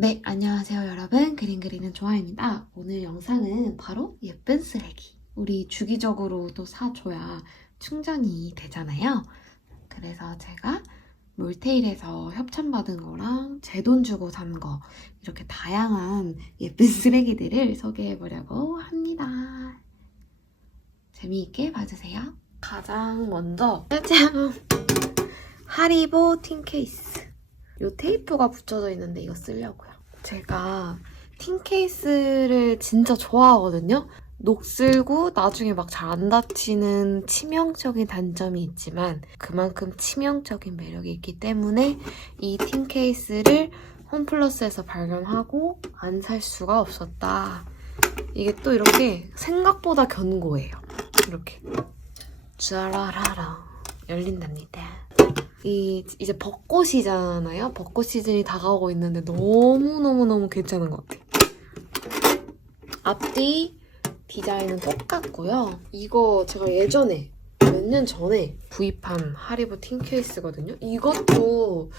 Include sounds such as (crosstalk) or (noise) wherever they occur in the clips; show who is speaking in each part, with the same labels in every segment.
Speaker 1: 네, 안녕하세요 여러분. 그림 그리는 조아입니다. 오늘 영상은 바로 예쁜 쓰레기. 우리 주기적으로 또 사줘야 충전이 되잖아요. 그래서 제가 몰테일에서 협찬받은 거랑 제 돈 주고 산 거 이렇게 다양한 예쁜 (laughs) 쓰레기들을 소개해보려고 합니다. 재미있게 봐주세요. 가장 먼저 짜잔! 하리보 틴 케이스. 요 테이프가 붙여져 있는데 이거 쓰려고요. 제가 틴 케이스를 진짜 좋아하거든요. 녹슬고 나중에 막 잘안 닫히는 치명적인 단점이 있지만 그만큼 치명적인 매력이 있기 때문에 이 틴 케이스를 홈플러스에서 발견하고 안 살 수가 없었다. 이게 또 이렇게 생각보다 견고해요. 이렇게 짜라라라 열린답니다. 이 이제 벚꽃이잖아요. 벚꽃 시즌이 다가오고 있는데 너무너무너무 괜찮은 것 같아요. 앞뒤 디자인은 똑같고요. 이거 제가 예전에 몇 년 전에 구입한 하리보 틴 케이스거든요. 이것도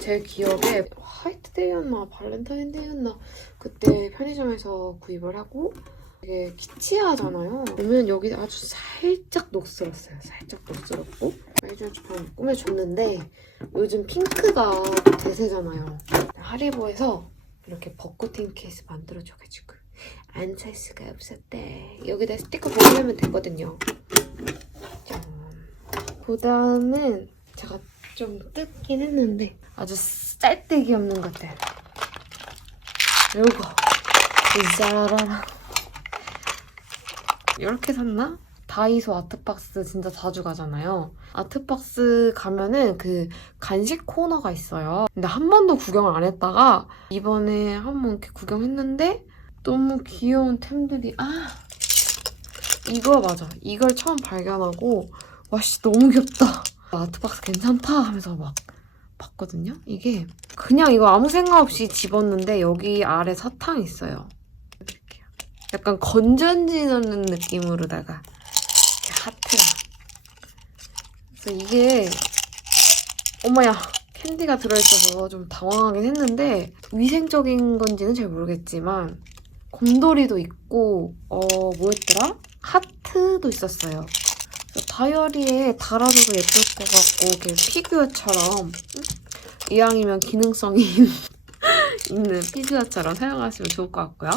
Speaker 1: 제 기억에 화이트데이였나 발렌타인데이였나 그때 편의점에서 구입을 하고 되게 키치하잖아요. 보면 여기 아주 살짝 녹슬었어요. 살짝 녹슬었고 해주면 꾸며줬는데 요즘 핑크가 대세잖아요. 하리보에서 이렇게 벚꽃 틴 케이스 만들어줘가지고 안 살 수가 없었대. 여기다 스티커 보내면 되거든요. 그 다음은 제가 좀 뜯긴 했는데 아주 쌀데기 없는 것들. 요거. 짜라라라. 이렇게 샀나? 다이소 아트박스 진짜 자주 가잖아요. 아트박스 가면은 그 간식 코너가 있어요. 근데 한 번도 구경을 안 했다가 이번에 한 번 이렇게 구경했는데 너무 귀여운 템들이 아 이거 맞아. 이걸 처음 발견하고 와씨 너무 귀엽다. 아트박스 괜찮다 하면서 막 봤거든요. 이게 그냥 이거 아무 생각 없이 집었는데 여기 아래 사탕이 있어요. 약간 건전지는 느낌으로다가 이렇게 하트가. 그래서 이게 어머야 캔디가 들어있어서 좀 당황하긴 했는데 위생적인 건지는 잘 모르겠지만 곰돌이도 있고 어 뭐였더라? 하트도 있었어요. 다이어리에 달아줘도 예쁠 것 같고 이렇게 피규어처럼 응? 이왕이면 기능성이 (laughs) 있는 피규어처럼 사용하시면 좋을 것 같고요.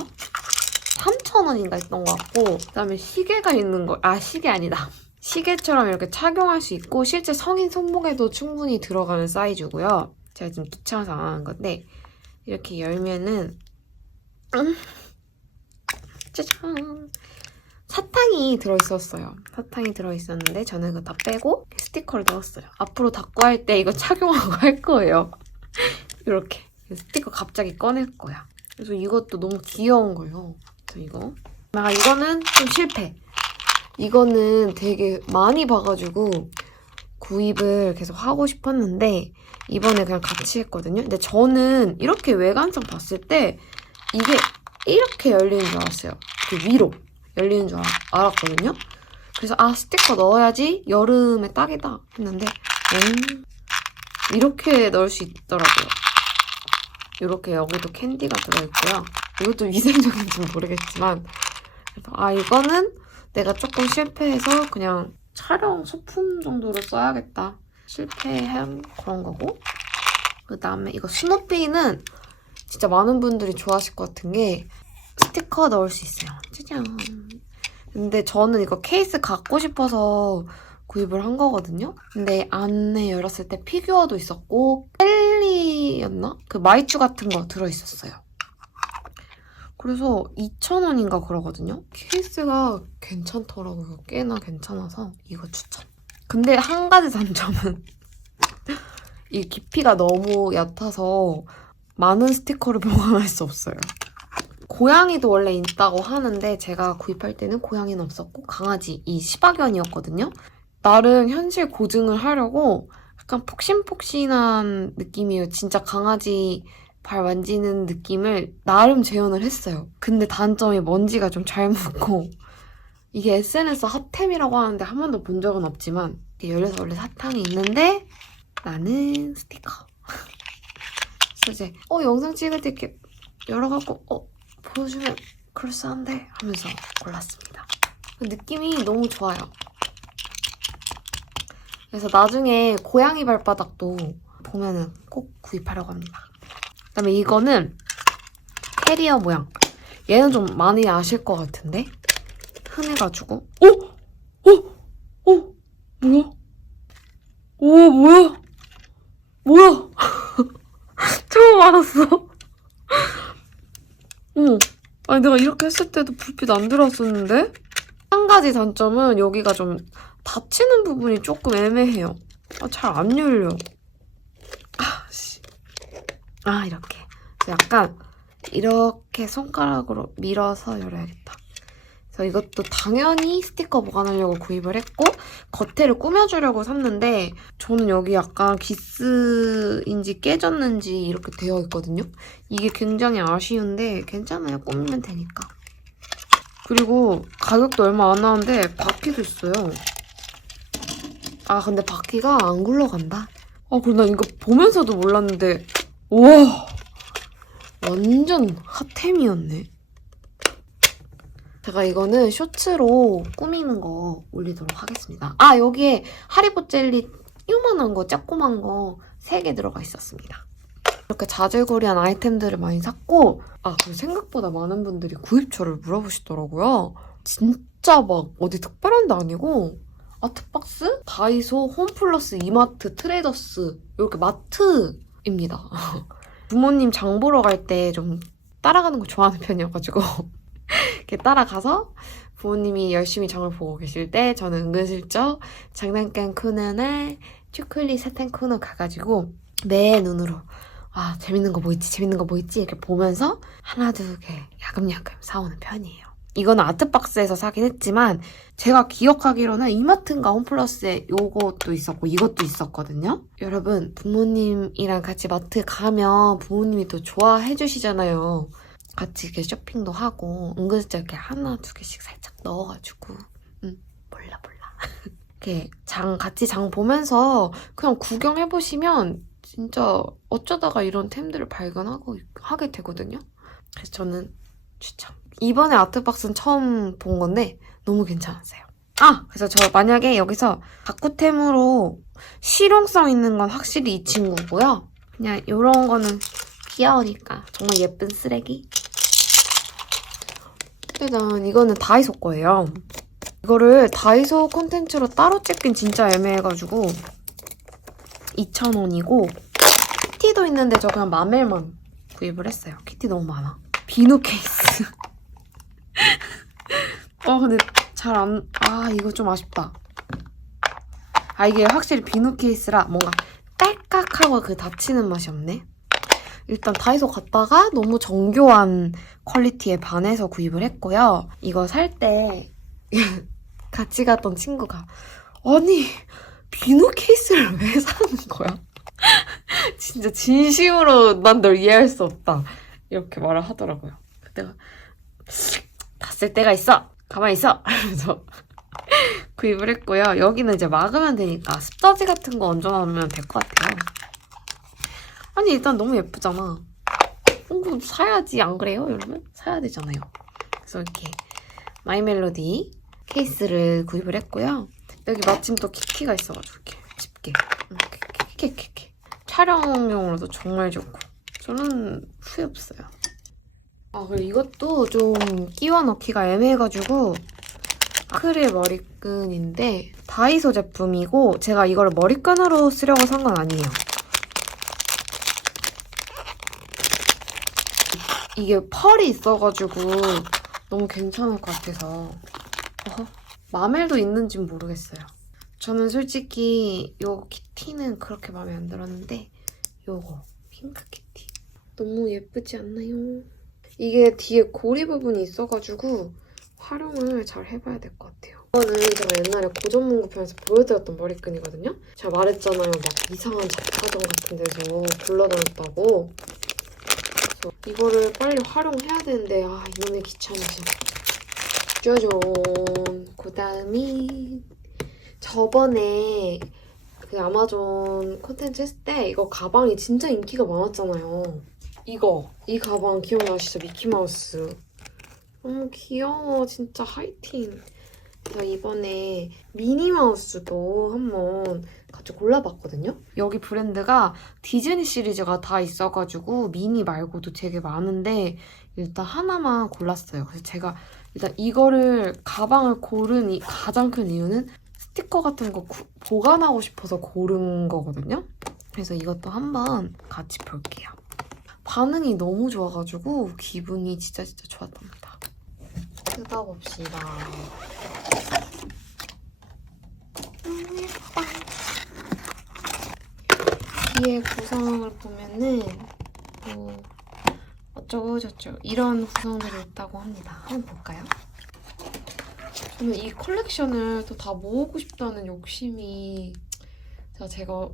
Speaker 1: 3,000원인가 했던 것 같고 그다음에 시계가 있는 거, 아 시계 아니다. 시계처럼 이렇게 착용할 수 있고 실제 성인 손목에도 충분히 들어가는 사이즈고요. 제가 지금 귀찮아서 안 하는 건데 이렇게 열면은 음, 짜잔 사탕이 들어있었어요. 사탕이 들어있었는데 저는 그거 다 빼고 스티커를 넣었어요. 앞으로 닦고 할 때 이거 착용하고 할 거예요. (laughs) 이렇게 스티커 갑자기 꺼낼 거야. 그래서 이것도 너무 귀여운 거예요. 그래서 이거 아 이거는 좀 실패. 이거는 되게 많이 봐가지고 구입을 계속 하고 싶었는데 이번에 그냥 같이 했거든요. 근데 저는 이렇게 외관상 봤을 때 이게 이렇게 열리는 줄 알았어요. 그 위로 열리는 줄 알- 알았거든요. 그래서 아 스티커 넣어야지 여름에 딱이다 했는데 음, 이렇게 넣을 수 있더라고요. 이렇게 여기도 캔디가 들어있고요. 이것도 (laughs) 위생적인지는 모르겠지만 아 이거는 내가 조금 실패해서 그냥 촬영 소품 정도로 써야겠다. 실패한 그런 거고. 그 다음에 이거 스노피는 진짜 많은 분들이 좋아하실 것 같은 게 스티커 넣을 수 있어요. 짜잔. 근데 저는 이거 케이스 갖고 싶어서 구입을 한 거거든요. 근데 안에 열었을 때 피규어도 있었고 젤리였나? 그 마이쮸 같은 거 들어있었어요. 그래서 2,000원인가 그러거든요. 케이스가 괜찮더라고요. 꽤나 괜찮아서 이거 추천. 근데 한 가지 단점은 (laughs) 이 깊이가 너무 얕아서 많은 스티커를 (laughs) 보관할 수 없어요. 고양이도 원래 있다고 하는데 제가 구입할 때는 고양이는 없었고 강아지 이 시바견이었거든요. 나름 현실 고증을 하려고 약간 폭신폭신한 느낌이에요. 진짜 강아지 발 만지는 느낌을 나름 재현을 했어요. 근데 단점이 먼지가 좀 잘 묻고 이게 SNS 핫템이라고 하는데 한 번도 본 적은 없지만 열려서 원래 사탕이 있는데 나는 스티커. (laughs) 그래서 이제 어 영상 찍을 때 이렇게 열어갖고 어 보여주면 그럴싸한데 하면서 골랐습니다. 그 느낌이 너무 좋아요. 그래서 나중에 고양이 발바닥도 보면은 꼭 구입하려고 합니다. 그다음에 이거는 캐리어 모양. 얘는 좀 많이 아실 것 같은데 흔해가지고 어? 어? 어? 뭐야? 오 뭐야? 뭐야? (laughs) 처음 알았어. (laughs) 어. 아니 내가 이렇게 했을 때도 불빛 안 들어왔었는데? 한 가지 단점은 여기가 좀 닫히는 부분이 조금 애매해요. 아, 잘 안 열려. 아, 이렇게. 약간 이렇게 손가락으로 밀어서 열어야겠다. 그래서 이것도 당연히 스티커 보관하려고 구입을 했고 겉에를 꾸며주려고 샀는데 저는 여기 약간 기스인지 깨졌는지 이렇게 되어 있거든요. 이게 굉장히 아쉬운데 괜찮아요. 꾸미면 되니까. 그리고 가격도 얼마 안 하는데 바퀴도 있어요. 아 근데 바퀴가 안 굴러간다. 아 그럼 난 이거 보면서도 몰랐는데 우와 완전 핫템이었네. 제가 이거는 쇼츠로 꾸미는 거 올리도록 하겠습니다. 아 여기에 하리보 젤리 요만한 거 조그만 거 3개 들어가 있었습니다. 이렇게 자질구리한 아이템들을 많이 샀고 아 생각보다 많은 분들이 구입처를 물어보시더라고요. 진짜 막 어디 특별한 데 아니고 아트박스, 다이소, 홈플러스, 이마트, 트레이더스 이렇게 마트 입니다. 부모님 장 보러 갈 때 좀 따라가는 거 좋아하는 편이어가지고 (laughs) 이렇게 따라가서 부모님이 열심히 장을 보고 계실 때 저는 은근슬쩍 장난감 코너나 초콜릿 사탕 코너 가가지고 매 눈으로 아 재밌는 거 뭐 있지 재밌는 거 뭐 있지 이렇게 보면서 하나 두 개 야금야금 사오는 편이에요. 이거는 아트박스에서 사긴 했지만 제가 기억하기로는 이마트인가 홈플러스에 요것도 있었고 이것도 있었거든요. 여러분 부모님이랑 같이 마트 가면 부모님이 또 좋아해 주시잖아요. 같이 이렇게 쇼핑도 하고 은근슬쩍 이렇게 하나 두 개씩 살짝 넣어가지고 음 몰라 몰라 (laughs) 이렇게 장 같이 장 보면서 그냥 구경해 보시면 진짜 어쩌다가 이런 템들을 발견하고 하게 되거든요. 그래서 저는 추천. 이번에 아트박스는 처음 본 건데 너무 괜찮았어요. 아! 그래서 저 만약에 여기서 가꾸템으로 실용성 있는 건 확실히 이 친구고요. 그냥 이런 거는 귀여우니까 정말 예쁜 쓰레기. 짜잔 이거는 다이소 거예요. 이거를 다이소 콘텐츠로 따로 찍긴 진짜 애매해가지고 2,000원이고 키티도 있는데 저 그냥 마멜만 구입을 했어요. 키티 너무 많아. 비누 케이스. 어 근데 잘 안... 아 이거 좀 아쉽다. 아 이게 확실히 비누 케이스라 뭔가 딸깍하고 그 닫히는 맛이 없네. 일단 다이소 갔다가 너무 정교한 퀄리티에 반해서 구입을 했고요. 이거 살 때 (laughs) 같이 갔던 친구가 아니 비누 케이스를 왜 사는 거야? (laughs) 진짜 진심으로 난 널 이해할 수 없다. 이렇게 말을 하더라고요. 그때가 다 쓸 때가 있어. 가만히 있어. (laughs) 하면서 구입을 했고요. 여기는 이제 막으면 되니까 습자지 같은 거 얹어놓으면 될 것 같아요. 아니 일단 너무 예쁘잖아. 어, 그럼 사야지 안 그래요, 여러분? 사야 되잖아요. 그래서 이렇게 마이 멜로디 케이스를 구입을 했고요. 여기 마침 또 키티가 있어가지고 이렇게 집게 이렇게 이렇게, 이렇게. 촬영용으로도 정말 좋고 저는 후회 없어요. 아 그리고 이것도 좀 끼워 넣기가 애매해가지고 아크릴 머리끈인데 다이소 제품이고 제가 이걸 머리끈으로 쓰려고 산 건 아니에요. 이게 펄이 있어가지고 너무 괜찮을 것 같아서 어허, 마멜도 있는진 모르겠어요. 저는 솔직히 요 키티는 그렇게 마음에 안 들었는데 요거 핑크 키티 너무 예쁘지 않나요? 이게 뒤에 고리 부분이 있어가지고 활용을 잘 해봐야 될 것 같아요. 이거는 제가 옛날에 고전문구편에서 보여드렸던 머리끈이거든요. 제가 말했잖아요. 막 이상한 작가점 같은 데서 굴러다녔다고. 이거를 빨리 활용해야 되는데 아 이놈의 귀찮으심. 짜잔. 그 다음이 저번에 그 아마존 콘텐츠 했을 때 이거 가방이 진짜 인기가 많았잖아요. 이거. 이 가방 기억나시죠? 미키마우스. 너무 귀여워. 진짜 하이틴. 제가 이번에 미니마우스도 한번 같이 골라봤거든요? 여기 브랜드가 디즈니 시리즈가 다 있어가지고 미니 말고도 되게 많은데 일단 하나만 골랐어요. 그래서 제가 일단 이거를 가방을 고른 이 가장 큰 이유는 스티커 같은 거 구- 보관하고 싶어서 고른 거거든요? 그래서 이것도 한번 같이 볼게요 반응이 너무 좋아가지고 기분이 진짜 진짜 좋았답니다. 뜯어봅시다. 뒤에 구성을 보면은 뭐 어쩌고 저쩌고 이런 구성들이 있다고 합니다. 한번 볼까요? 저는 이 컬렉션을 또 다 모으고 싶다는 욕심이 제가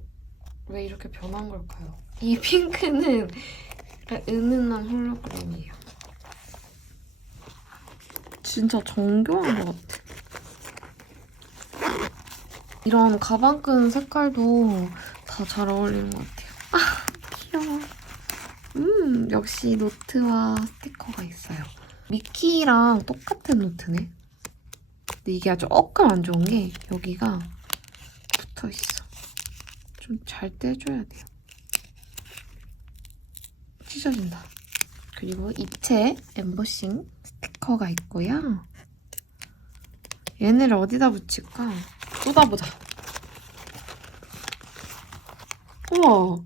Speaker 1: 왜 이렇게 변한 걸까요? 이 핑크는 약간 은은한 홀로그램이에요. 진짜 정교한 것 같아. 이런 가방끈 색깔도 다 잘 어울리는 것 같아요. 아, 귀여워. 음, 역시 노트와 스티커가 있어요. 미키랑 똑같은 노트네. 근데 이게 아주 엇감 안 좋은 게 여기가 붙어 있어. 좀 잘 떼줘야 돼요. 찢어진다. 그리고 입체 엠보싱 스티커가 있고요. 얘네를 어디다 붙일까? 쏟아보자. 우와,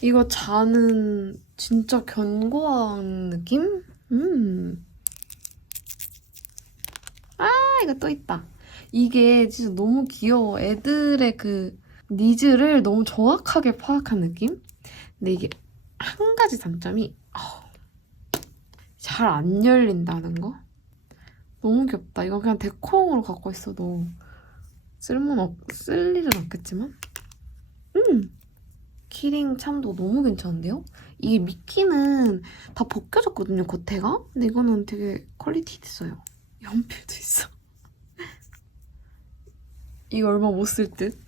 Speaker 1: 이거 잔은 진짜 견고한 느낌? 음. 아, 이거 또 있다. 이게 진짜 너무 귀여워. 애들의 그 니즈를 너무 정확하게 파악한 느낌? 근데 이게 한 가지 단점이 잘안 열린다는 거? 너무 귀엽다. 이거 그냥 데코용으로 갖고 있어도 쓸모는 없, 쓸 일은 없겠지만 음! 키링 참도 너무 괜찮은데요? 이게 미키는 다 벗겨졌거든요, 겉에가? 근데 이거는 되게 퀄리티 있어요. 연필도 있어. (laughs) 이거 얼마 못 쓸 듯?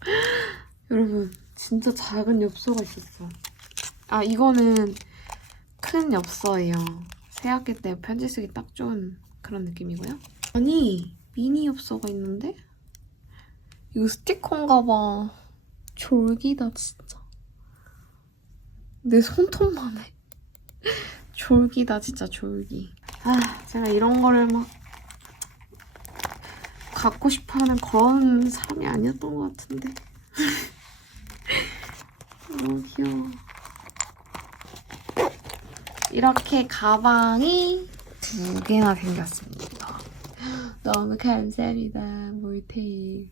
Speaker 1: (laughs) 여러분, 진짜 작은 엽서가 있었어. 아, 이거는 큰 엽서예요. 새학기 때 편지 쓰기 딱 좋은 그런 느낌이고요. 아니, 미니 엽서가 있는데? 이거 스티커인가 봐. 졸기다, 진짜. 내 손톱만 해. (laughs) 졸기다, 진짜 졸기. 아, 제가 이런 거를 막 갖고 싶어 하는 그런 사람이 아니었던 것 같은데. 너무 (laughs) 귀여워. 이렇게 가방이 두 개나 생겼습니다. 너무 감사합니다, 몰테일.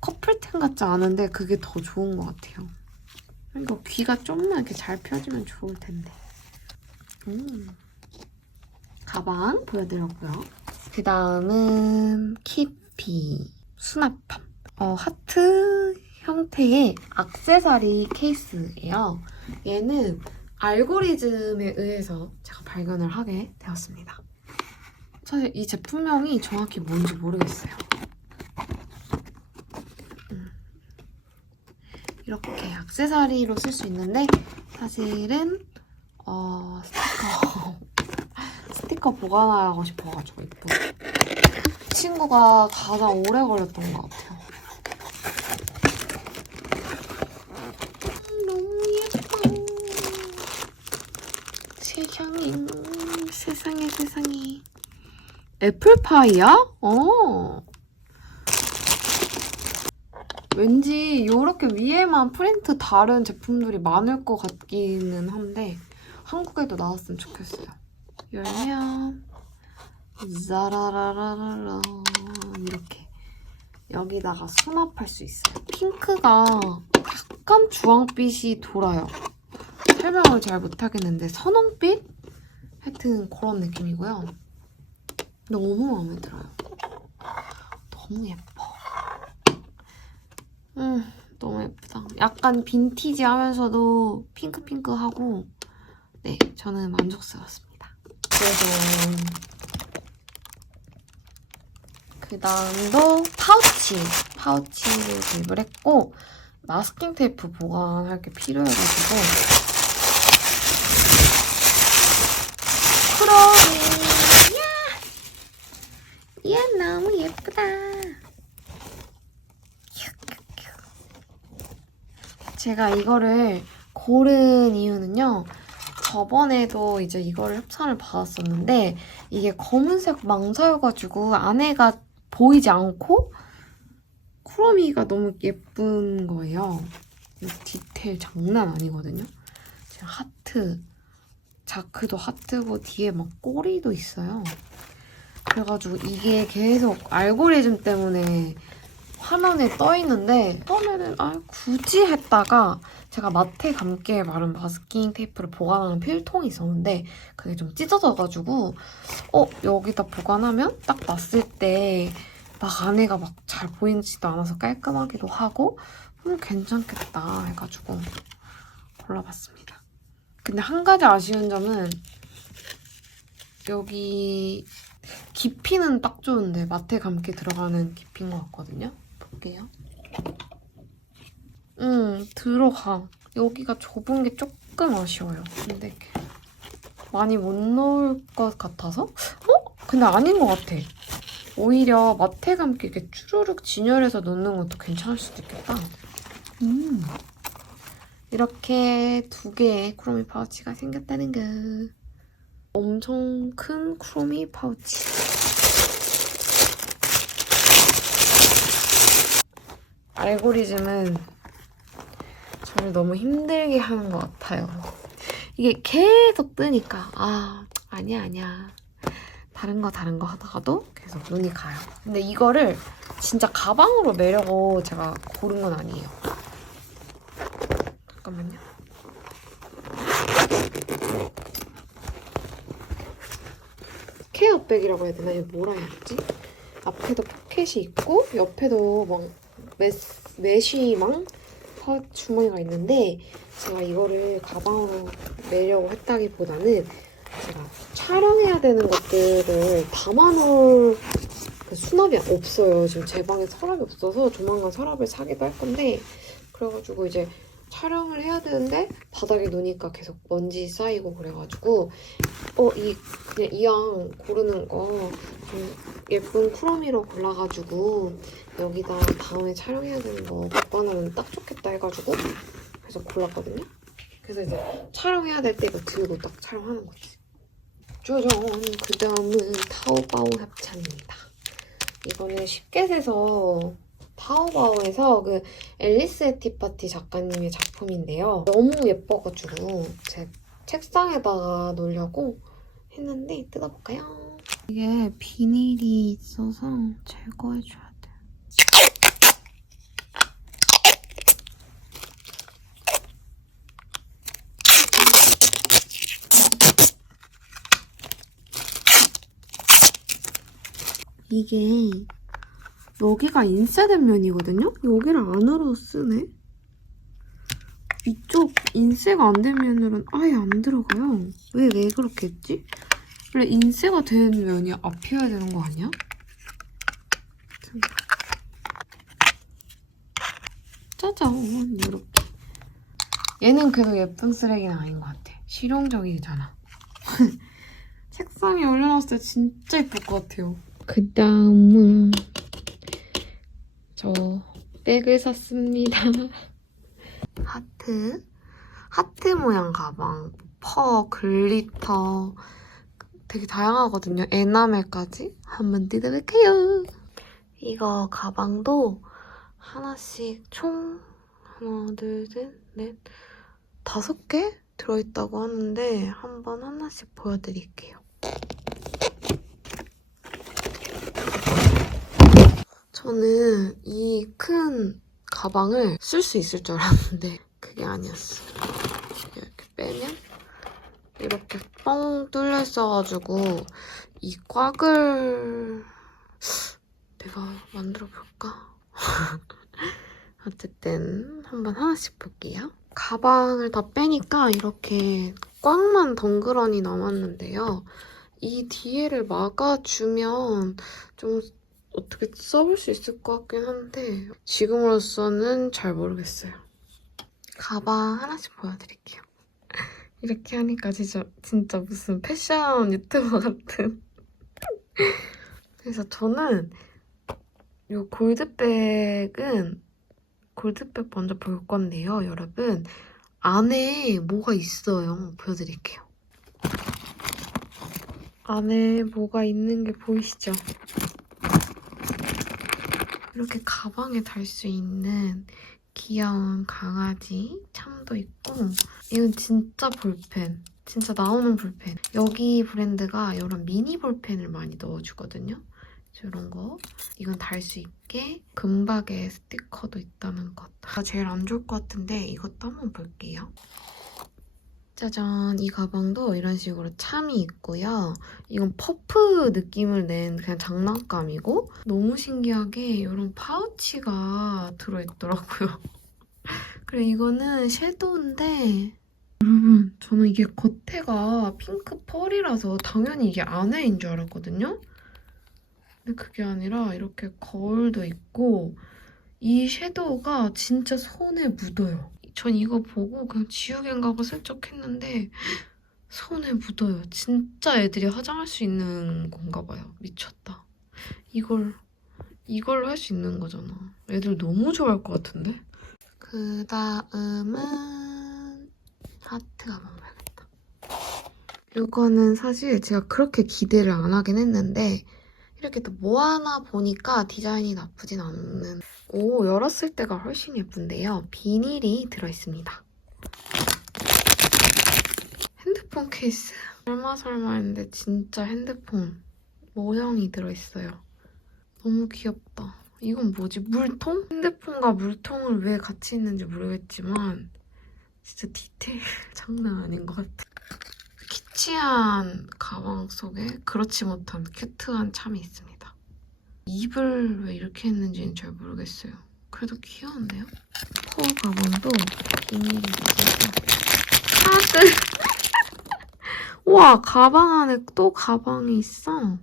Speaker 1: 커플템 같지 않은데 그게 더 좋은 것 같아요. 이거 귀가 좀만 이렇게 잘 펴지면 좋을 텐데. 음. 가방 보여드렸고요. 그 다음은 키피 수납함. 어, 하트 형태의 악세사리 케이스예요. 얘는 알고리즘에 의해서 제가 발견을 하게 되었습니다. 사실 이 제품명이 정확히 뭔지 모르겠어요. 음. 이렇게 악세사리로 쓸 수 있는데 사실은 어, 스티커 (laughs) 스티커 보관하고 싶어가지고 이쁘 친구가 가장 오래 걸렸던 것 같아요. 음, 너무 예뻐. 세상에, 음, 세상에, 세상에. 애플파이야? 어. 왠지 이렇게 위에만 프린트 다른 제품들이 많을 것 같기는 한데 한국에도 나왔으면 좋겠어요. 열면 자라라라라라 이렇게 여기다가 수납할 수 있어요. 핑크가 약간 주황빛이 돌아요. 설명을 잘 못하겠는데 선홍빛? 하여튼 그런 느낌이고요. 너무 마음에 들어요. 너무 예뻐. 음, 너무 예쁘다. 약간 빈티지 하면서도 핑크핑크하고 네, 저는 만족스럽습니다. 그래서 그 다음도 파우치. 파우치를 구입을 했고 마스킹 테이프 보관할 게 필요해가지고 제가 이거를 고른 이유는요. 저번에도 이제 이거를 협찬을 받았었는데 이게 검은색 망사여가지고 안에가 보이지 않고 크로미가 너무 예쁜 거예요. 이 디테일 장난 아니거든요. 지금 하트, 자크도 하트고 뒤에 막 꼬리도 있어요. 그래가지고 이게 계속 알고리즘 때문에 화면에 떠 있는데 처음에는 아 굳이 했다가 제가 마테 감기에 마른 마스킹 테이프를 보관하는 필통이 있었는데 그게 좀 찢어져가지고 어 여기다 보관하면 딱 놨을 때 막 안에가 막 잘 보이지도 않아서 깔끔하기도 하고 음 괜찮겠다 해가지고 골라봤습니다. 근데 한 가지 아쉬운 점은 여기 깊이는 딱 좋은데 마테 감기 들어가는 깊이인 것 같거든요. 볼게요. 음, 들어가. 여기가 좁은 게 조금 아쉬워요. 근데 많이 못 넣을 것 같아서? 어? 근데 아닌 것 같아. 오히려 마테 감기 이렇게 추르륵 진열해서 넣는 것도 괜찮을 수도 있겠다. 음. 이렇게 두 개의 크로미 파우치가 생겼다는 거. 엄청 큰 크로미 파우치. 알고리즘은 저를 너무 힘들게 하는 것 같아요. 이게 계속 뜨니까 아 아니야 아니야 다른 거 다른 거 하다가도 계속 눈이 가요. 근데 이거를 진짜 가방으로 매려고 제가 고른 건 아니에요. 잠깐만요. 케어백이라고 해야 되나? 이거 뭐라 해야 되지? 앞에도 포켓이 있고 옆에도 막 메, 메쉬망 파- 주머니가 있는데 제가 이거를 가방으로 매려고 했다기보다는 제가 촬영해야 되는 것들을 담아놓을 그 수납이 없어요. 지금 제 방에 서랍이 없어서 조만간 서랍을 사기도 할 건데 그래가지고 이제 촬영을 해야 되는데 바닥에 놓으니까 계속 먼지 쌓이고 그래가지고 어 이 그냥 이왕 고르는 거좀 예쁜 크로미로 골라가지고 여기다 다음에 촬영해야 되는 거 보관하면 딱 좋겠다 해가지고 그래서 골랐거든요. 그래서 이제 촬영해야 될 때 이거 들고 딱 촬영하는 거지. 짜잔! 그 다음은 타오바오 협찬입니다. 이거는 쉽게 세서 타오바오에서 그 앨리스 에티파티 작가님의 작품인데요. 너무 예뻐가지고 제 책상에다가 놓으려고 했는데 뜯어볼까요? 이게 비닐이 있어서 제거해줘야 돼. 이게 여기가 인쇄된 면이거든요? 여기를 안으로 쓰네? 위쪽 인쇄가 안 된 면으로는 아예 안 들어가요. 왜, 왜 그렇게 했지? 원래 인쇄가 된 면이 앞이어야 되는 거 아니야? 짜잔, 이렇게. 얘는 그래도 예쁜 쓰레기는 아닌 것 같아. 실용적이잖아. (laughs) 책상에 올려놨을 때 진짜 예쁠 것 같아요. 그 다음은 저 백을 샀습니다. (laughs) 하트. 하트 모양 가방. 퍼, 글리터. 되게 다양하거든요. 에나멜까지. 한번 뜯어볼게요. 이거 가방도 하나씩 총 하나, 둘, 셋, 넷, 다섯 개 들어있다고 하는데 한번 하나씩 보여드릴게요. 저는 이 큰 가방을 쓸 수 있을 줄 알았는데 그게 아니었어요. 이렇게 빼면 이렇게 뻥 뚫려 있어가지고 이 꽉을 내가 만들어 볼까? (laughs) 어쨌든 한번 하나씩 볼게요. 가방을 다 빼니까 이렇게 꽉만 덩그러니 남았는데요. 이 뒤에를 막아주면 좀 어떻게 써볼 수 있을 것 같긴 한데 지금으로서는 잘 모르겠어요. 가방 하나씩 보여드릴게요. (laughs) 이렇게 하니까 진짜, 진짜 무슨 패션 유튜버 같은. (laughs) 그래서 저는 이 골드백은 골드백 먼저 볼 건데요, 여러분. 안에 뭐가 있어요. 보여드릴게요. 안에 뭐가 있는 게 보이시죠? 이렇게 가방에 달 수 있는 귀여운 강아지 참도 있고 이건 진짜 볼펜. 진짜 나오는 볼펜. 여기 브랜드가 이런 미니 볼펜을 많이 넣어주거든요. 이런 거. 이건 달 수 있게 금박의 스티커도 있다는 것. 다 제일 안 좋을 것 같은데 이것도 한번 볼게요. 짜잔! 이 가방도 이런 식으로 참이 있고요. 이건 퍼프 느낌을 낸 그냥 장난감이고 너무 신기하게 이런 파우치가 들어있더라고요. (laughs) 그리고 이거는 섀도우인데 여러분 저는 이게 겉에가 핑크 펄이라서 당연히 이게 안에인 줄 알았거든요. 근데 그게 아니라 이렇게 거울도 있고 이 섀도우가 진짜 손에 묻어요. 전 이거 보고 그냥 지우개인가 하고 슬쩍 했는데 손에 묻어요. 진짜 애들이 화장할 수 있는 건가 봐요. 미쳤다. 이걸 이걸로 할 수 있는 거잖아. 애들 너무 좋아할 것 같은데? 그 다음은 하트 한번 봐야겠다. 이거는 사실 제가 그렇게 기대를 안 하긴 했는데 이렇게 또 모아나 보니까 디자인이 나쁘진 않는 오 열었을 때가 훨씬 예쁜데요. 비닐이 들어있습니다. 핸드폰 케이스 설마 설마 했는데 진짜 핸드폰 모형이 들어있어요. 너무 귀엽다. 이건 뭐지? 물통? 핸드폰과 물통을 왜 같이 있는지 모르겠지만 진짜 디테일 (laughs) 장난 아닌 것 같아. 키치한 가방 속에 그렇지 못한 큐트한 참이 있습니다. 입을 왜 이렇게 했는지는 잘 모르겠어요. 그래도 귀여운데요? 코어 가방도 비닐이 있어서 하나들 와 가방 안에 또 가방이 있어.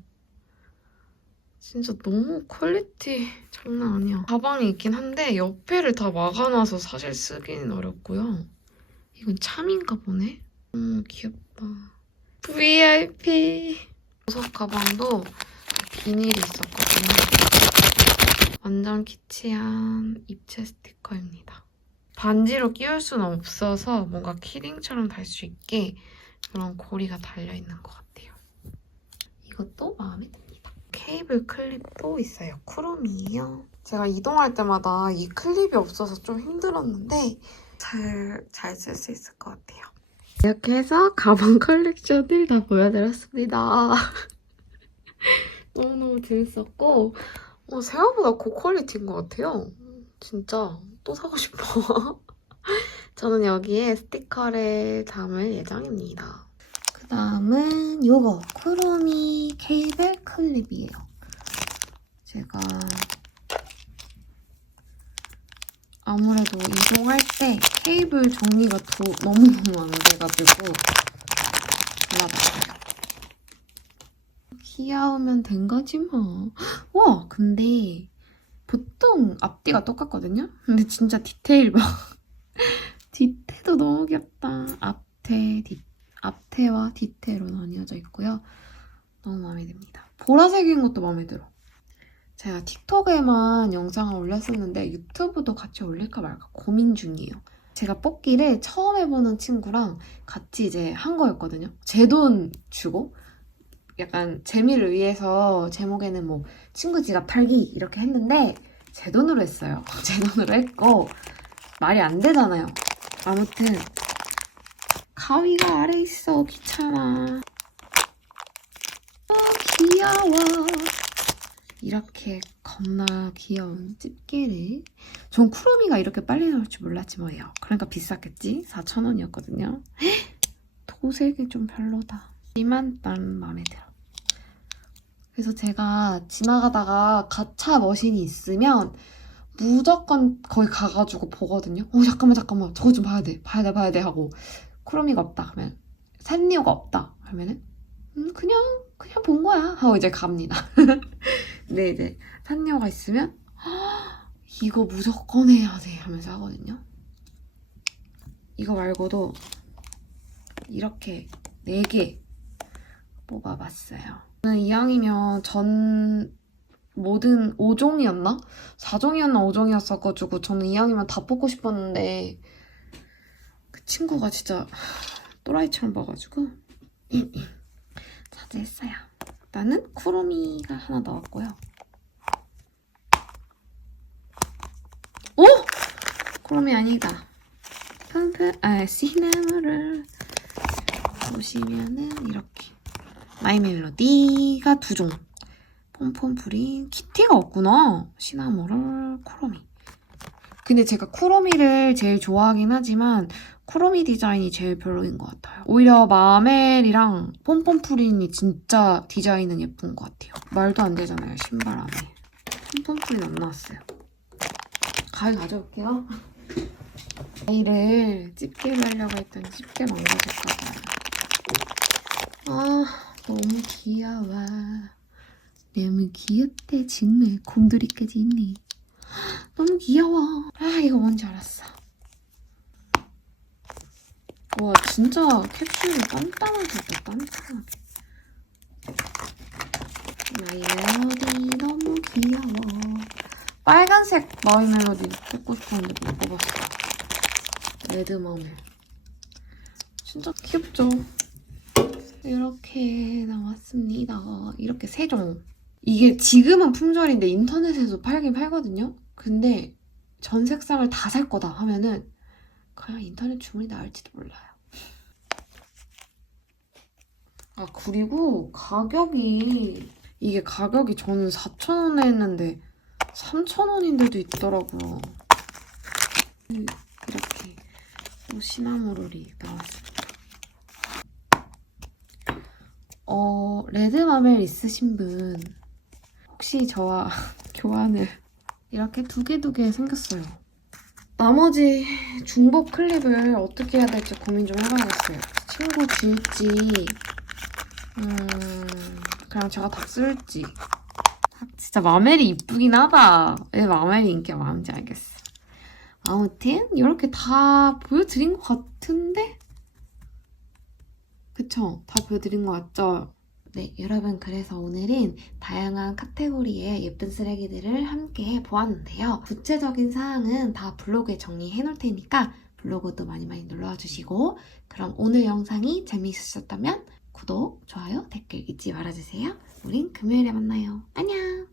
Speaker 1: 진짜 너무 퀄리티 장난 아니야. 가방이 있긴 한데 옆에를 다 막아놔서 사실 쓰기는 어렵고요. 이건 참인가 보네. 너무 귀엽다. VIP 보석 가방도 비닐이 있었거든요. 완전 키치한 입체 스티커입니다. 반지로 끼울 수는 없어서 뭔가 키링처럼 달 수 있게 그런 고리가 달려있는 것 같아요. 이것도 마음에 듭니다. 케이블 클립도 있어요. 쿠롬이에요. 제가 이동할 때마다 이 클립이 없어서 좀 힘들었는데 잘 잘 쓸 수 있을 것 같아요. 이렇게 해서 가방 (laughs) 컬렉션을 다 보여드렸습니다. (laughs) 너무너무 재밌었고 어, 생각보다 고퀄리티인 것 같아요. 진짜 또 사고 싶어. (laughs) 저는 여기에 스티커를 담을 예정입니다. 그 다음은 요거 크로미 케이블 클립이에요. 제가 아무래도 이동할 때 케이블 정리가 더 너무너무 안 돼가지고 골라봤어요. 귀여우면 된 거지 뭐. 와 근데 보통 앞뒤가 똑같거든요? 근데 진짜 디테일 봐. 뒤태도 (laughs) 너무 귀엽다. 앞태, 뒤, 앞태와 뒤태로 나뉘어져 있고요. 너무 마음에 듭니다. 보라색인 것도 마음에 들어. 제가 틱톡에만 영상을 올렸었는데 유튜브도 같이 올릴까 말까 고민 중이에요. 제가 뽑기를 처음 해보는 친구랑 같이 이제 한 거였거든요. 제 돈 주고 약간 재미를 위해서 제목에는 뭐 친구 지갑 털기 이렇게 했는데 제 돈으로 했어요. (laughs) 제 돈으로 했고 말이 안 되잖아요. 아무튼 가위가 아래 있어 귀찮아. 아 귀여워. 이렇게 겁나 귀여운 집게를 전 쿠로미가 이렇게 빨리 나올 줄 몰랐지 뭐예요. 그러니까 비쌌겠지? 4,000원이었거든요. 도색이 좀 별로다. 하지만 난 마음에 들어. 그래서 제가 지나가다가 가차 머신이 있으면 무조건 거기 가가지고 보거든요. 어 잠깐만 잠깐만 저거 좀 봐야 돼 봐야 돼 봐야 돼 하고 쿠로미가 없다 하면 산리오가 없다 하면은 음 그냥 그냥 본 거야 하고 이제 갑니다. (laughs) 근데 이제 산리오가 있으면 "헉, 이거 무조건 해야 돼 하면서 하거든요. 이거 말고도 이렇게 4개 뽑아봤어요. 저는 이왕이면 전 모든 5종이었나? 4종이었나 5종이었어가지고 저는 이왕이면 다 뽑고 싶었는데 그 친구가 진짜 또라이처럼 봐가지고 (laughs) 자제했어요. 나는 쿠로미가 하나 나왔고요. 오! 쿠로미 아니다. 펌프, 아, 시나무를 보시면은 이렇게 마이 멜로디가 두 종. 폼폼 프린 키티가 없구나. 시나모럴 쿠로미. 근데 제가 쿠로미를 제일 좋아하긴 하지만 쿠로미 디자인이 제일 별로인 것 같아요. 오히려 마멜이랑 폼폼 프린이 진짜 디자인은 예쁜 것 같아요. 말도 안 되잖아요, 신발 안에. 폼폼 프린 안 나왔어요. 가위 가져올게요. 가위를 집게로 하려고 했더니 집게 망가졌다고요. 아, 너무 귀여워. 너무 귀엽대, 정말. 곰돌이까지 있네. 너무 귀여워. 아, 이거 뭔지 알았어. 와, 진짜 캡슐이 단단하게 단단하게. 마이 멜로디 너무 귀여워. 빨간색 마이 멜로디 뽑고 싶었는데 못 뽑았어. 레드마멜. 진짜 귀엽죠? 이렇게 나왔습니다. 이렇게 세 종. 이게 지금은 품절인데 인터넷에서 팔긴 팔거든요? 근데 전 색상을 다 살 거다 하면은 그냥 인터넷 주문이 나을지도 몰라요. 아, 그리고 가격이 이게 가격이 저는 4,000원에 했는데 3,000원인데도 있더라고요. 이렇게 또 시나모롤이 나왔습니다. 어, 레드마멜 있으신 분 혹시 저와 (laughs) 교환을 이렇게 두 개 두 개 생겼어요. 나머지 중복 클립을 어떻게 해야 될지 고민 좀 해봐야겠어요. 친구 줄지, 음, 그냥 제가 다 쓸지. 아, 진짜 마멜이 이쁘긴 하다. 왜 마멜이 인기가 많은지 알겠어. 아무튼 이렇게 다 보여드린 것 같은데? 그쵸? 다 보여드린 것 같죠? 네, 여러분 그래서 오늘은 다양한 카테고리의 예쁜 쓰레기들을 함께 보았는데요. 구체적인 사항은 다 블로그에 정리해 놓을 테니까 블로그도 많이 많이 눌러와 주시고 그럼 오늘 영상이 재미있으셨다면 구독, 좋아요, 댓글 잊지 말아주세요. 우린 금요일에 만나요. 안녕!